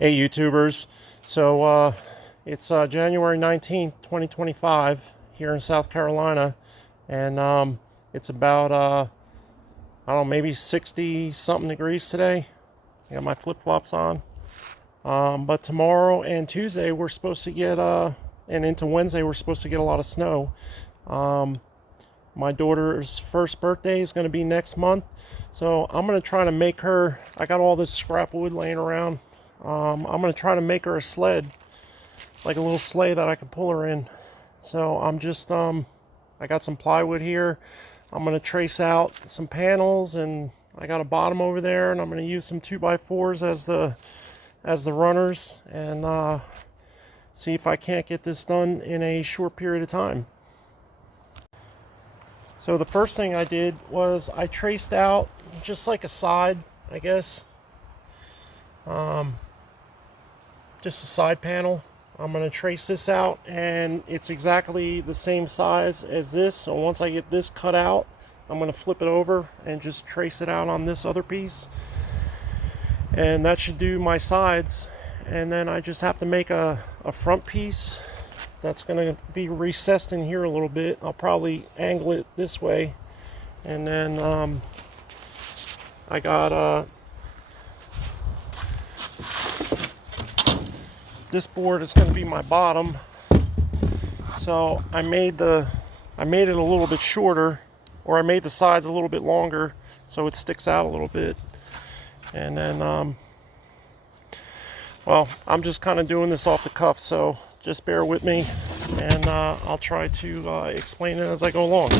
Hey YouTubers, so it's January 19th, 2025 here in South Carolina, and it's about, I don't know, maybe 60 something degrees today. I got my flip-flops on, but tomorrow and Tuesday we're supposed to get, and into Wednesday we're supposed to get a lot of snow. My daughter's first birthday is going to be next month, so I'm going to try to make her, I got all this scrap wood laying around. I'm going to try to make her a sled, like a little sleigh that I can pull her in. So I'm just, I got some plywood here. I'm going to trace out some panels, and I got a bottom over there, and I'm going to use some 2x4s as the runners, and see if I can't get this done in a short period of time. So the first thing I did was I traced out just like a side, I guess. Just a side panel. I'm going to trace this out, and it's exactly the same size as this. So once I get this cut out, I'm going to flip it over and just trace it out on this other piece, and that should do my sides. And then I just have to make a front piece that's going to be recessed in here a little bit. I'll probably angle it this way, and then I got this board is going to be my bottom, so I made it a little bit shorter, or I made the sides a little bit longer so it sticks out a little bit. And then well, I'm just kind of doing this off the cuff, so just bear with me, and I'll try to explain it as I go along.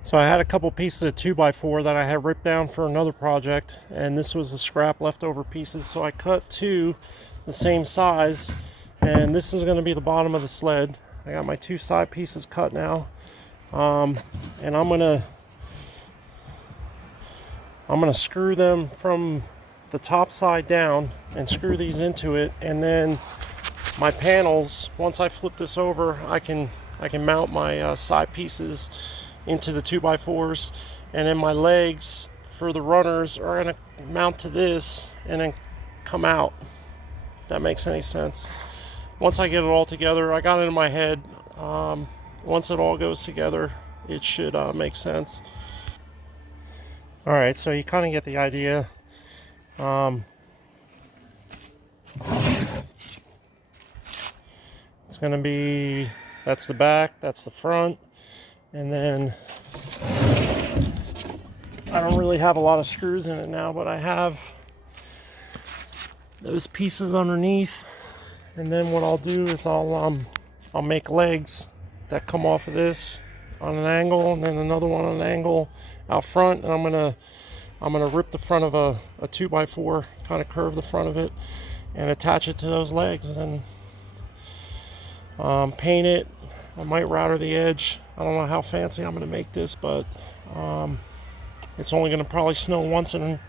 So I had a couple pieces of 2x4 that I had ripped down for another project, and this was the scrap leftover pieces, so I cut two the same size, and this is going to be the bottom of the sled. I got my two side pieces cut now, and I'm gonna screw them from the top side down and screw these into it, and then my panels, once I flip this over, I can mount my side pieces into the 2x4s, and then my legs for the runners are going to mount to this and then come out. If that makes any sense. Once I get it all together, I got it in my head. Once it all goes together, it should make sense. All right, so you kind of get the idea. It's going to be, that's the back, that's the front, and then I don't really have a lot of screws in it now, but I have those pieces underneath. And then what I'll do is I'll make legs that come off of this on an angle, and then another one on an angle out front, and I'm gonna rip the front of a 2x4, kind of curve the front of it, and attach it to those legs, and paint it. I might router the edge. I don't know how fancy I'm gonna make this, but it's only gonna probably snow once in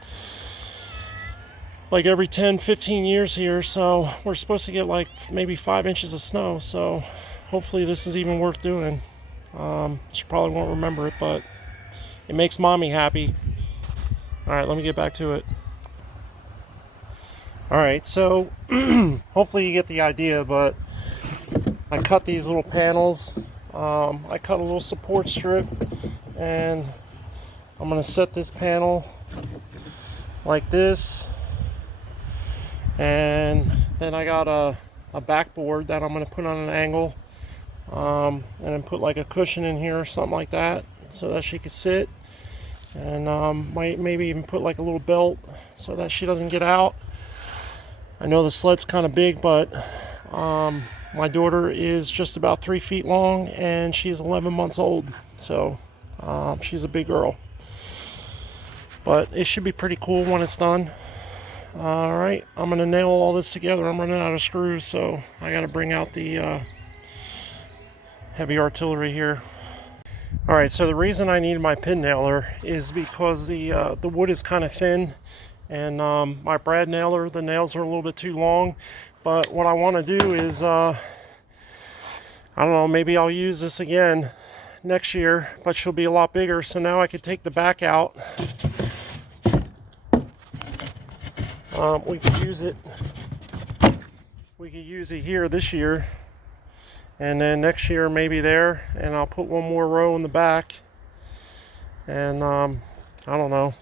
like every 10-15 years here, so we're supposed to get like maybe 5 inches of snow, so hopefully this is even worth doing. She probably won't remember it, but it makes mommy happy. Alright, let me get back to it. Alright, so hopefully you get the idea, but I cut these little panels. I cut a little support strip, and I'm going to set this panel like this, and then I got a backboard that I'm going to put on an angle, and then put like a cushion in here or something like that so that she could sit, and might maybe even put like a little belt so that she doesn't get out. I know the sled's kind of big, but my daughter is just about 3 feet long, and she's 11 months old, so she's a big girl. But it should be pretty cool when it's done. Alright, I'm going to nail all this together. I'm running out of screws, so I got to bring out the heavy artillery here. Alright, so the reason I need my pin nailer is because the wood is kind of thin, and my brad nailer, the nails are a little bit too long. But what I want to do is, I don't know, maybe I'll use this again next year, but she'll be a lot bigger, so now I could take the back out We could use it. We could use it here this year, and then next year maybe there. And I'll put one more row in the back. And I don't know.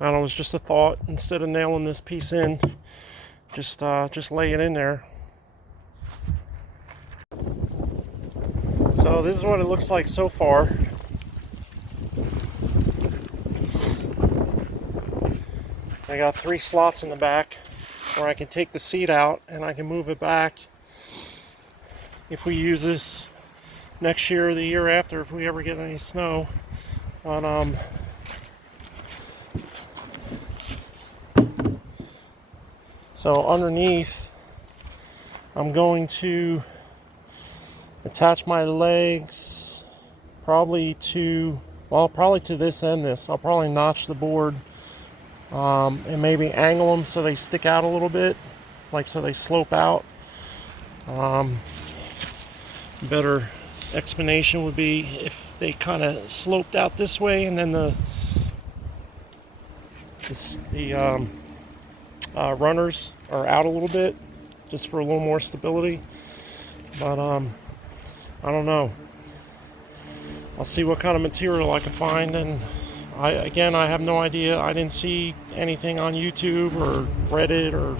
I don't know. It was just a thought. Instead of nailing this piece in, just lay it in there. So this is what it looks like so far. I got 3 slots in the back where I can take the seat out and I can move it back if we use this next year or the year after, if we ever get any snow. But so underneath, I'm going to attach my legs probably to this and this. I'll probably notch the board and maybe angle them so they stick out a little bit, like so they slope out. Better explanation would be if they kind of sloped out this way, and then the runners are out a little bit, just for a little more stability. But I don't know. I'll see what kind of material I can find, and I have no idea. I didn't see anything on YouTube or Reddit, or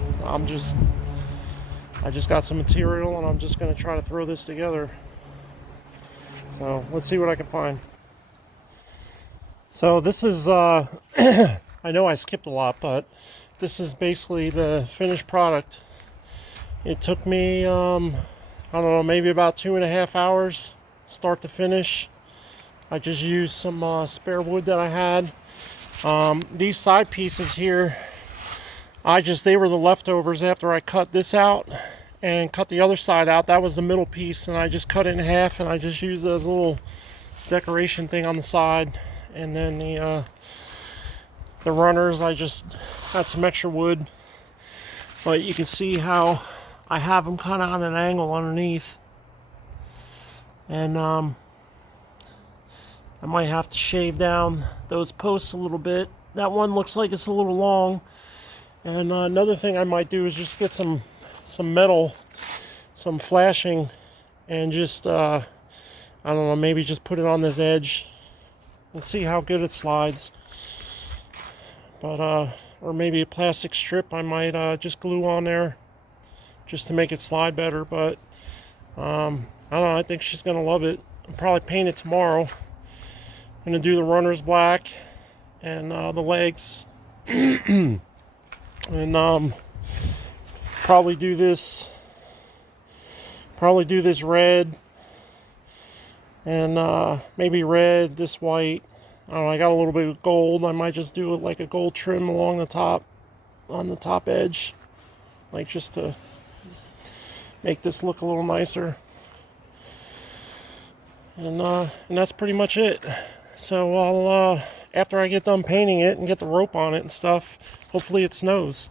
I just got some material and I'm just going to try to throw this together. So let's see what I can find. So this is, I know I skipped a lot, but this is basically the finished product. It took me, I don't know, maybe about 2.5 hours, start to finish. I just used some spare wood that I had. These side pieces here, they were the leftovers after I cut this out and cut the other side out. That was the middle piece, and I just cut it in half, and I just used it as a little decoration thing on the side. And then the runners, I just had some extra wood, but you can see how I have them kind of on an angle underneath. And I might have to shave down those posts a little bit. That one looks like it's a little long. And another thing I might do is just get some metal, some flashing, and just, I don't know, maybe just put it on this edge. We'll see how good it slides. But, or maybe a plastic strip I might just glue on there just to make it slide better. But, I don't know, I think she's going to love it. I'll probably paint it tomorrow. I'm going to do the runners black and the legs. And probably do this red, and maybe red, this white. I don't know, I got a little bit of gold. I might just do it like a gold trim along the top, on the top edge, like just to make this look a little nicer. And that's pretty much it. So I'll after I get done painting it and get the rope on it and stuff, hopefully it snows.